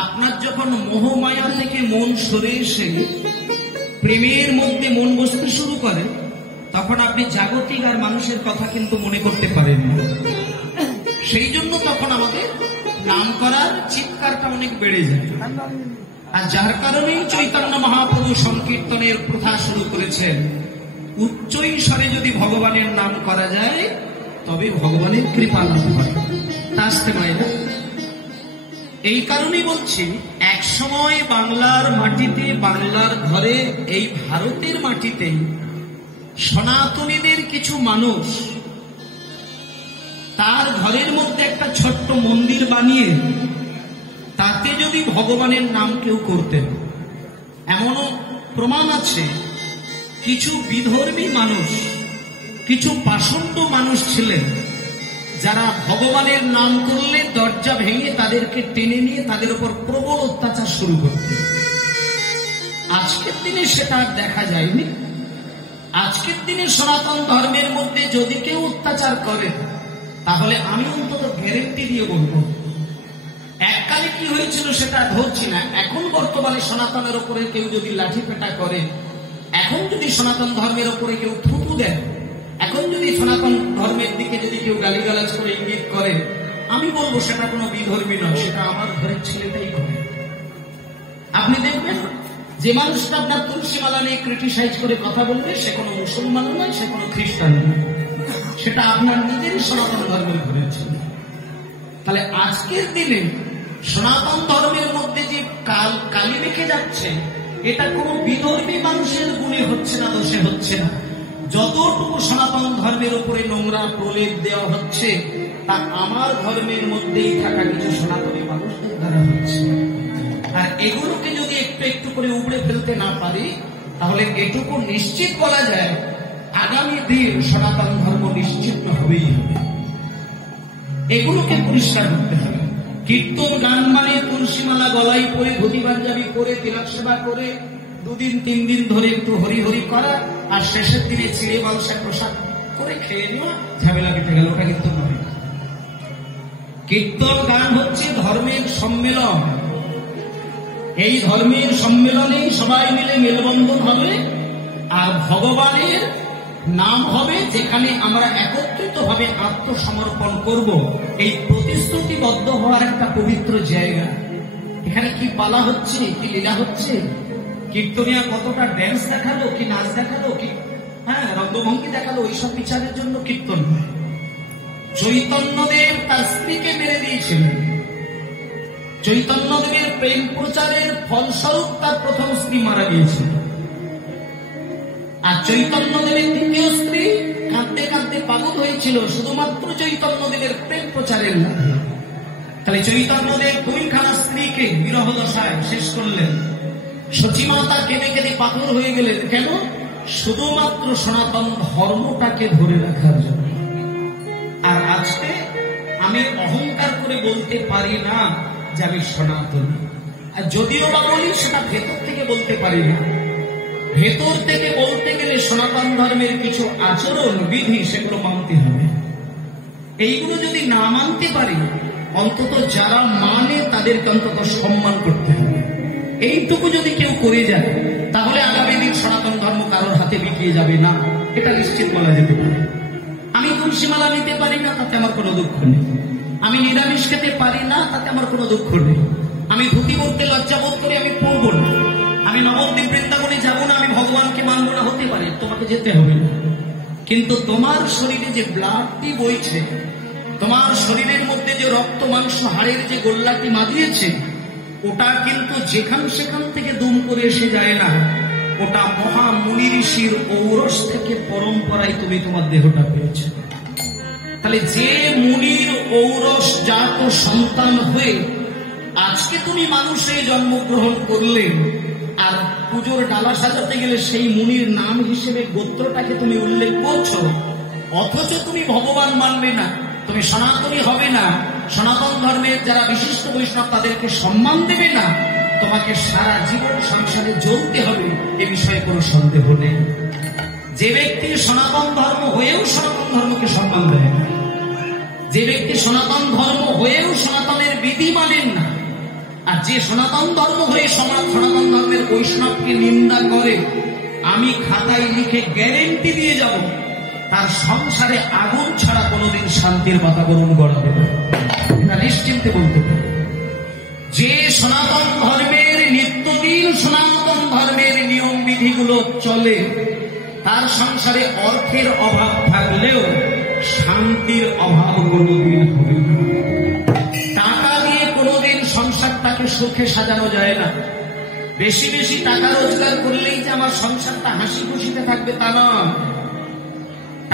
আপনার যখন মোহমায়া থেকে মন সরে এসে প্রেমের মধ্যে মন বসতে শুরু করে, তখন আপনি জাগতিক আর মানুষের কথা কিন্তু মনে করতে পারেন না। সেই জন্য তখন আমাদের নাম করার চিৎকারটা অনেক বেড়ে যায়। আর যার কারণেই চৈতন্য মহাপ্রভু সংকীর্তনের প্রথা শুরু করেছেন। উচ্চ স্বরে যদি ভগবানের নাম করা যায় তবে ভগবানের কৃপা লাভ হয়, তা আসতে পারে না। এই কারণেই বলছি, এক সময় বাংলার মাটিতে, বাংলার ঘরে, এই ভারতের মাটিতে সনাতনীদের কিছু মানুষ তার ঘরের মধ্যে একটা ছোট্ট মন্দির বানিয়ে তাতে যদি ভগবানের নাম কেউ করতেন, এমনও প্রমাণ আছে। কিছু বিধর্মী মানুষ, কিছু পাষণ্ড মানুষ ছিলেন, যারা ভগবানের নাম করলে দরজা ভেঙে তাদেরকে টেনে নিয়ে তাদের উপর প্রবল অত্যাচার শুরু করতেন। আজকের দিনে সেটা আর দেখা যায়নি। আজকের দিনে সনাতন ধর্মের মধ্যে যদি কেউ অত্যাচার করে, তাহলে আমি অন্তত গ্যারেন্টি দিয়ে বলবো, এককালে কি হয়েছিল সেটা ধরছি না, এখন বর্তমানে সনাতনের উপরে কেউ যদি লাঠি পেটা করে, এখন যদি সনাতন ধর্মের উপরে কেউ থুতু দেয়, এখন যদি সনাতন ধর্মের দিকে যদি কেউ গালিগালাজ করে ইঙ্গিত করে, আমি বলবো সেটা কোনো বিধর্মী নয়, সেটা আমার ঘরের ছেলেটাই করে। আপনি দেখবেন যে মানুষটা আপনার তুলসী মালা নিয়ে ক্রিটিসাইজ করে কথা বলবে, সে কোনো মুসলমান নয়, সে কোনো খ্রিস্টান নয়, সেটা আপনার নিজেরই সনাতন ধর্মের ঘরের ছেলে। তাহলে আজকের দিনে সনাতন ধর্মের মধ্যে যে কালি মেখে যাচ্ছে, এটা কোনো বিধর্মী মানুষের গুণে হচ্ছে না, দোষে হচ্ছে না। যতটুকু সনাতন ধর্মের উপরে নোংরা প্রলেপ দেওয়া হচ্ছে, তা আমার ধর্মের মধ্যেই থাকা কিছু সনাতনী মানুষদের দ্বারা হচ্ছে। আর এগুলোকে যদি একটু একটু করে উবড়ে ফেলতে না পারি, তাহলে এটুকু নিশ্চিত বলা যায়, আগামী দিন সনাতন ধর্ম নিশ্চিত হবেই হবে। এগুলোকে পরিষ্কার করতে হবে। কীর্তন গান মানে তুলসীমালা গলায় পরে, ধুতি পাঞ্জাবি করে, তিলক সেবা করে, 2 দিন 3 দিন ধরে একটু হরি হরি করা, আর শেষের দিনে ছিঁড়ে বালসা প্রসাদ করে খেয়ে নেওয়া, ঝামেলা কেটে গেল। ওটা কিন্তু নয়। কীর্তন গান হচ্ছে ধর্মের সম্মেলন। এই ধর্মের সম্মেলনেই সবাই মিলে মেলবন্ধন হবে, আর ভগবানের নাম হবে, যেখানে আমরা একত্রিত ভাবে আত্মসমর্পণ করব। এই প্রতিশ্রুতিবদ্ধ হওয়ার একটা পবিত্র জায়গা। এখানে কি পালা হচ্ছে, কি লীলা হচ্ছে, কীর্তনিয়া কতটা ড্যান্স দেখালো, কি নাচ দেখালো, কি রঙ্গভঙ্গি দেখালো, ওইসব বিচারের জন্য কীর্তন হয়। চৈতন্যদেব তার স্ত্রীকে মেরে দিয়েছিলেন। চৈতন্যদেবের প্রেম প্রচারের ফলস্বরূপ তার প্রথম স্ত্রী মারা গিয়েছিল। আর চৈতন্যদেবের দ্বিতীয় স্ত্রী কাঁদতে কাঁদতে পাগল হয়েছিল শুধুমাত্র চৈতন্যদেবের প্রেম প্রচারের মধ্যে। তাহলে চৈতন্যদেব 2খানা স্ত্রীকে বিরহ দশায় শেষ করলেন। সচিমাতা কেঁদে কেঁদে পাগল হয়ে গেলেন। কেন? শুধুমাত্র সনাতন ধর্মটাকে ধরে রাখার জন্য। আর আজকে আমি অহংকার করে বলতে পারি না যে আমি সনাতনী, আর যদিও বা বলি সেটা ভেতর থেকে বলতে পারি না। ভেতর থেকে বলতে গেলে সনাতন ধর্মের কিছু আচরণ বিধি, সেগুলো মানতে হবে। এইগুলো যদি না মানতে পারি, অন্তত যারা মানে তাদেরকে অন্তত সম্মান করতে হবে। এইটুকু যদি কেউ করে যায়, তাহলে আগামী দিন সনাতন ধর্ম কারোর হাতে বিকিয়ে যাবে না, এটা নিশ্চিত বলা যেতে পারে। আমি তুলসীমালা নিতে পারি না, তাতে আমার কোনো দুঃখ নেই। আমি নিরামিষ খেতে পারি না, তাতে আমার কোনো দুঃখ নেই। আমি ধুতি পরতে লজ্জাবোধ করি, আমি পরবো না। আমি নবদ্বীপ বৃন্দাবনে যাবো না, আমি ভগবানকে মানবো না, হতে পারে, তোমাকে যেতে হবে না। কিন্তু তোমার শরীরে যে ব্লাডটি বইছে, তোমার শরীরের মধ্যে যে রক্ত মাংস হাড়ের যে গোল্লাটি মাদিয়েছে, ওটা কিন্তু যেখান সেখান থেকে দুম করে এসে যায় না। ওটা মহা মুনি ঋষির ঔরস থেকে পরম্পরায় তুমি তোমার দেহটা পেয়েছো। তাহলে যে মুনির ঔরস জাত সন্তান হয়ে আজকে তুমি মানুষে জন্মগ্রহণ করলে, আর পুজোর ডালা সাজাতে গেলে সেই মুনির নাম হিসেবে গোত্রটাকে তুমি উল্লেখ করছো, অথচ তুমি ভগবান মানবে না, তুমি সনাতনী হবে না, সনাতন ধর্মের যারা বিশিষ্ট বৈষ্ণব তাদেরকে সম্মান দেবে না, তোমাকে সারা জীবন সংসারে জ্বলতে হবে, এ বিষয়ে কোনো সন্দেহ নেই। যে ব্যক্তি সনাতন ধর্ম হয়েও সনাতন ধর্মকে সম্মান দেয় না, যে ব্যক্তি সনাতন ধর্ম হয়েও সনাতনের বিধি মানেন না, আর যে সনাতন ধর্ম হয়ে সনাতন ধর্মের বৈষ্ণবকে নিন্দা করে, আমি খাতায় লিখে গ্যারেন্টি দিয়ে যাব, তার সংসারে আগুন ছাড়া কোনোদিন শান্তির বাতাবরণ গড়া দেবে না, নিশ্চিন্তে বলতে পারে। যে সনাতন ধর্মের নিত্যদিন সনাতন ধর্মের নিয়ম বিধিগুলো চলে, তার সংসারে অর্থের অভাব থাকলেও শান্তির অভাব কোনোদিন হবে না। টাকা দিয়ে কোনোদিন সংসারটাকে সুখে সাজানো যায় না। বেশি বেশি টাকা রোজগার করলেই যে আমার সংসারটা হাসি খুশিতে থাকবে তা নয়।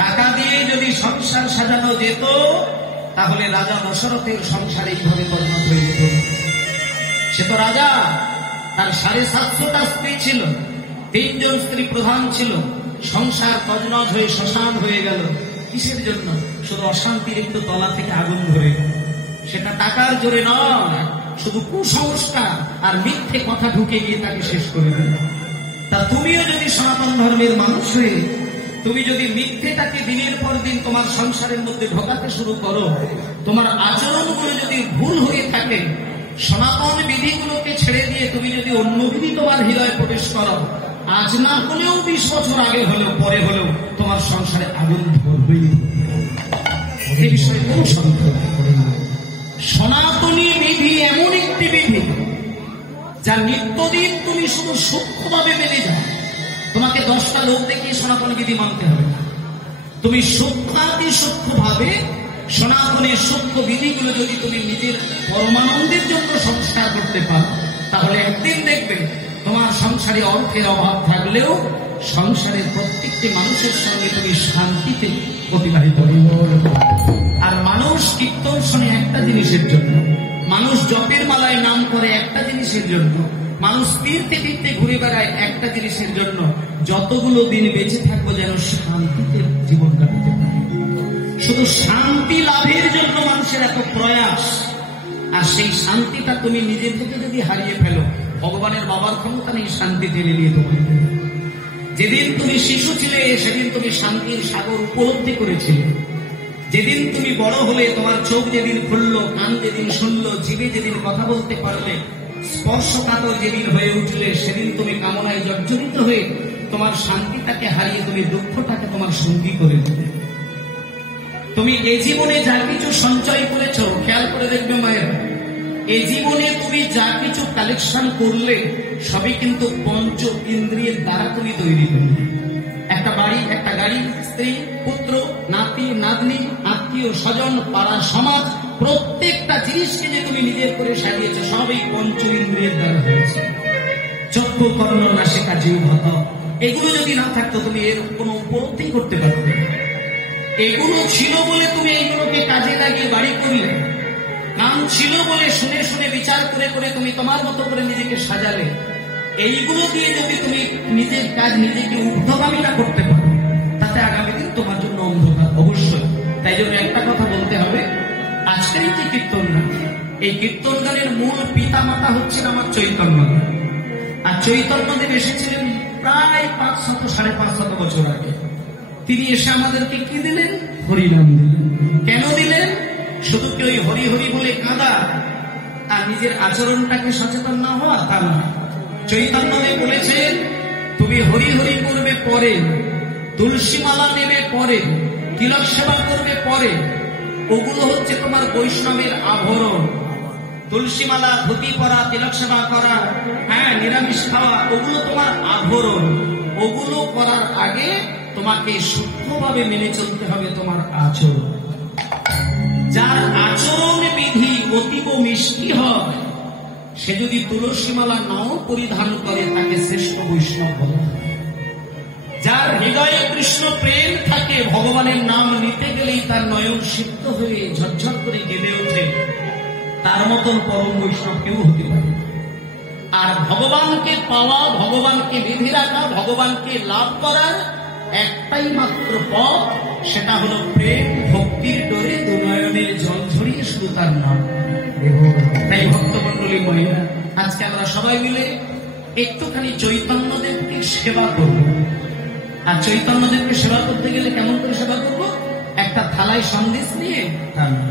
টাকা দিয়ে যদি সংসার সাজানো যেত, তাহলে রাজা দশরথের সংসার এইভাবে পরিণত হয়ে যেত। সে তো রাজা, তার 750টা স্ত্রী ছিল, 3 জন স্ত্রী প্রধান ছিল, সংসার তজনজ হয়ে শ্মশান হয়ে গেল। কিসের জন্য? শুধু অশান্তির একটু তলা থেকে আগুন ধরে গেল। সেটা টাকার জোরে নয়, শুধু কুসংস্কার আর মিথ্যে কথা ঢুকে গিয়ে তাকে শেষ করে দিল। তা তুমিও যদি সনাতন ধর্মের মানুষ হয়ে তুমি যদি মিথ্যেটাকে দিনের পর দিন তোমার সংসারের মধ্যে ঢোকাতে শুরু করো, তোমার আচরণগুলো যদি ভুল হয়ে থাকে, সনাতন বিধিগুলোকে ছেড়ে দিয়ে তুমি যদি অন্য বিধি তোমার হৃদয়ে প্রবেশ করো, আজ না হলেও 20 বছর আগে হলেও পরে হলেও তোমার সংসারে আগুন ধরবেই। এই বিষয়ে কোনো সন্দেহ করে না। সনাতনী বিধি এমন একটি বিধি যা নিত্যদিন তুমি শুধু সূক্ষ্মভাবে মেনে যাও। তোমাকে 10টা লোক দেখিয়ে সনাতন বিধি মানতে হবে না। তুমি সূক্ষ্মাতি সূক্ষ্মভাবে সনাতনের সূক্ষ্ম বিধিগুলো যদি তুমি নিজের পরমানন্দের জন্য সংস্কার করতে পারো, তাহলে একদিন দেখবে তোমার সংসারে অর্থের অভাব থাকলেও সংসারের প্রত্যেকটি মানুষের সঙ্গে তুমি শান্তিতে অতিবাহিত করবে। আর মানুষ কীর্তন শোনে একটা জিনিসের জন্য, মানুষ জপের মালায় নাম করে একটা জিনিসের জন্য, মানুষ তীর্থে তীর্থে ঘুরে বেড়ায় একটা জিনিসের জন্য, যতগুলো দিন বেঁচে থাকবো যেন শান্তিতে জীবন কাটাতে পারে। শুধু শান্তি লাভের জন্য মানুষের এত প্রয়াস, আর সেই শান্তিটা তুমি নিজে থেকে যদি হারিয়ে ফেলো, ভগবানের বাবার ক্ষমতা নেই শান্তি টেনে নিয়ে তোমাকে। যেদিন তুমি শিশু ছিলে সেদিন তুমি শান্তির সাগর উপলব্ধি করেছিলে। যেদিন তুমি বড় হলে, তোমার চোখ যেদিন খুললো, কান যেদিন শুনলো, জিভে যেদিন কথা বলতে পারলে, স্পর্শকাতর যেদিন হয়ে উঠলে, সেদিন তুমি কামনায় জর্জরিত হয়ে তোমার শান্তিটাকে হারিয়ে তুমি দুঃখটাকে তোমার সঙ্গী করে দিলে। তুমি এই জীবনে যা কিছু সঞ্চয় করেছো, খেয়াল করে দেখবে মায়ের, এই জীবনে তুমি যা কিছু কালেকশন করলে সবই কিন্তু পঞ্চ ইন্দ্রিয়ের দ্বারা তুমি তৈরি করলে। একটা বাড়ি, একটা গাড়ি, স্ত্রী, পুত্র, নাতি, নাতনি, আত্মীয় স্বজন, পাড়া, সমাজ, প্রত্যেকটা জিনিসকে যে তুমি নিজের করে সাজিয়েছো, সবই পঞ্চ ইন্দ্রিয়ের দ্বারা হয়েছে। চক্ষু, কর্ণ, নাসিকা, জিহ্বা, এগুলো যদি না থাকতো তুমি এর কোনো উপলব্ধি করতে পারবে না। এগুলো ছিল বলে তুমি এইগুলোকে কাজে লাগিয়ে বাড়ি করলে, কান ছিল বলে শুনে শুনে বিচার করে করে তুমি তোমার মতো করে নিজেকে সাজালে। এইগুলো দিয়ে যদি তুমি নিজের কাজ নিজেকে ঊর্ধ্বগামী না করতে পারো, তাতে আগামী দিন তোমার জন্য অন্ধকার অবশ্যই। তাই জন্য একটা কথা বলতে হবে, আজকের এই যে কীর্তন গান, এই কীর্তন গানের মূল পিতা মাতা হচ্ছেন আমার চৈতন্যদেব। আর চৈতন্যদেব এসেছিলেন প্রায় 500-550 বছর আগে। তিনি এসে আমাদেরকে কি দিলেন? হরিনাম দিলেন। কেন দিলেন? শুধু কি ওই হরি হরি বলে কাঁদা আর নিজের আচরণটাকে সচেতন না হওয়া, তা নয়। চৈতন্যদেব বলেছেন, তুমি হরি হরি করবে পরে, তুলসী মালা নেবে পরে, তিলক সেবা করবে পরে, ওগুলো হচ্ছে তোমার বৈষ্ণবের আভরণ। তুলসী মালা, ধুতি পরা, তিলক সেবা করা, হ্যাঁ, নিরামিষ খাওয়া, ওগুলো তোমার আভরণ। ওগুলো করার আগে তোমাকে সূক্ষ্মভাবে মেনে চলতে হবে তোমার আচরণ। যার আচরণ বিধি অতীব মিষ্টি হয়, সে যদি তুলসী মালা নাও পরিধান করে, তাকে শ্রেষ্ঠ বৈষ্ণব বলা হয়। যার হৃদয়ে কৃষ্ণ প্রেম থাকে, ভগবানের নাম নিতে গেলেই তার নয়ন সিক্ত হয়ে ঝরঝর করে কেঁদে ওঠে, তার মতন পরম বৈষ্ণব কেউ হতে পারে। আর ভগবানকে পাওয়া, ভগবানকে বেঁধে রাখা, ভগবানকে লাভ করার একটাই মাত্র পথ, সেটা হলো প্রেম ভক্তির ডোরে দুনয়নের জল ঝরিয়ে শুধু তার নাম। তাই ভক্তমন্ডলী মহিলা, আজকে আমরা সবাই মিলে একটুখানি চৈতন্যদেবকে সেবা করব। আর চৈতন্যদেবকে সেবা করতে গেলে কেমন করে সেবা করব? একটা থালায় সন্দেশ নিয়ে, তা না।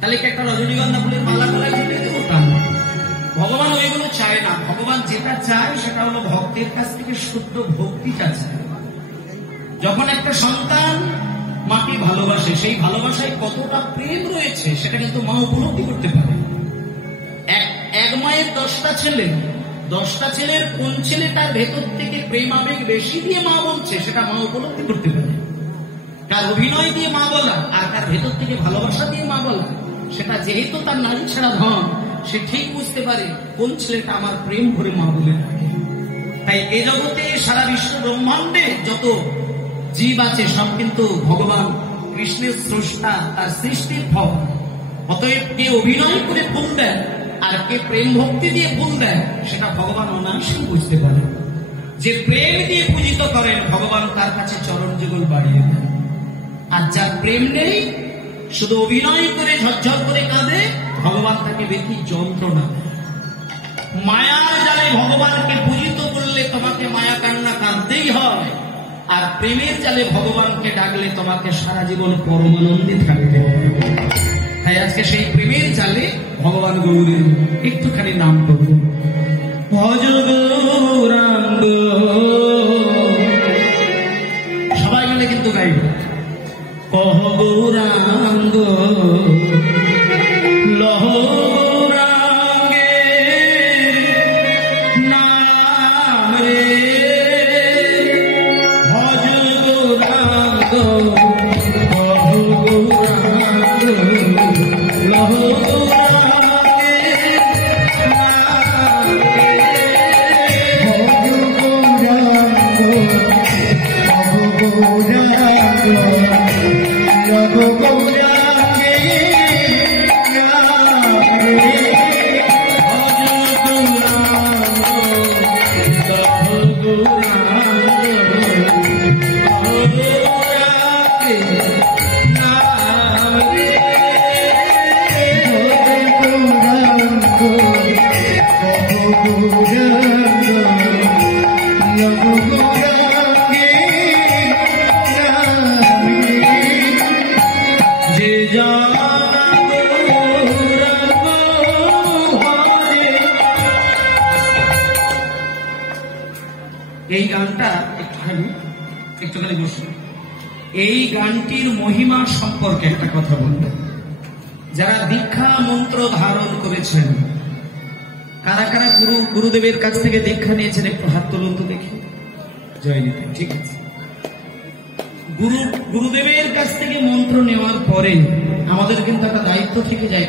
তাহলে কি একটা রজনীগন্ধা ফুলের মালা গলায় ঝুলিয়ে দেবো? তা না। ভগবান যেটা চায় সেটা হলো ভক্তের কাছ থেকে শুদ্ধ ভক্তিটা চায়। যখন একটা সন্তান মাকে ভালোবাসে, সেই ভালোবাসায় কতটা প্রেম রয়েছে সেটা কিন্তু মা উপলব্ধি করতে পারে। এক মায়ের 10টা ছেলে, 10টা ছেলের কোন ছেলেটার ভেতর থেকে প্রেম আবেগ বেশি দিয়ে মা বলছে সেটা মা উপলব্ধি করতে পারে। কার অভিনয় দিয়ে মা বলা আর কার ভেতর থেকে ভালোবাসা দিয়ে মা বলা, সেটা যেহেতু তার নারী ছাড়া ধন, সে ঠিক বুঝতে পারে কোন ছেলেটা আমার প্রেম ভরে মা বলে ডাকে। তাই এ জগতে সারা বিশ্ব ব্রহ্মাণ্ডে যত জীব আছে সব কিন্তু ভগবান কৃষ্ণের স্রষ্টা, তার সৃষ্টির ফল। অতএব কে অভিনয় করে ফুল দেয় আর কে প্রেম ভক্তি দিয়ে ফুল দেয় সেটা ভগবান অনায়াসে বুঝতে পারে। যে প্রেম দিয়ে পূজিত করেন ভগবান তার কাছে চরণ যুগল বাড়িয়ে দেন, আর যার প্রেম নেই শুধু অভিনয় করে ঝরঝর করে কাঁদে, ভগবান তাকে বেশি যন্ত্রণা দেয়। মায়ার জালে ভগবানকে পূজিত করলে তোমাকে মায়া কান্না কাঁদতেই হয়, আর প্রেমের জালে ভগবানকে ডাকলে তোমাকে সারা জীবন পরমানন্দে থাকতে হবে। তাই আজকে সেই প্রেমের জালে ভগবান গৌরীর একটুখানি নাম করব। ভজ গৌরাঙ্গ, সবাই মিলে কিন্তু গাইব। কহ গৌরাঙ্গ লহ গৌরাঙ্গে নাম রে, ভজ গৌরাঙ্গ কহ গৌরাঙ্গ লহ গৌরাঙ্গে নাম রে, ভজ গৌরাঙ্গ কহ গৌরাঙ্গ লহ গৌরাঙ্গে এই গানটা একটুখানি বসুন। এই গানটির মহিমা সম্পর্কে একটা কথা বলব। যারা দীক্ষা মন্ত্র ধারণ করেছেন, কারা কারা গুরুদেবের কাছ থেকে দীক্ষা নিয়েছেন একটু হাত তুলুন তো দেখি। জয় নিতাই। ঠিক আছে, গুরুদেবের কাছ থেকে মন্ত্র নেওয়ার পরে আমাদের কিন্তু একটা দায়িত্ব থেকে যায়।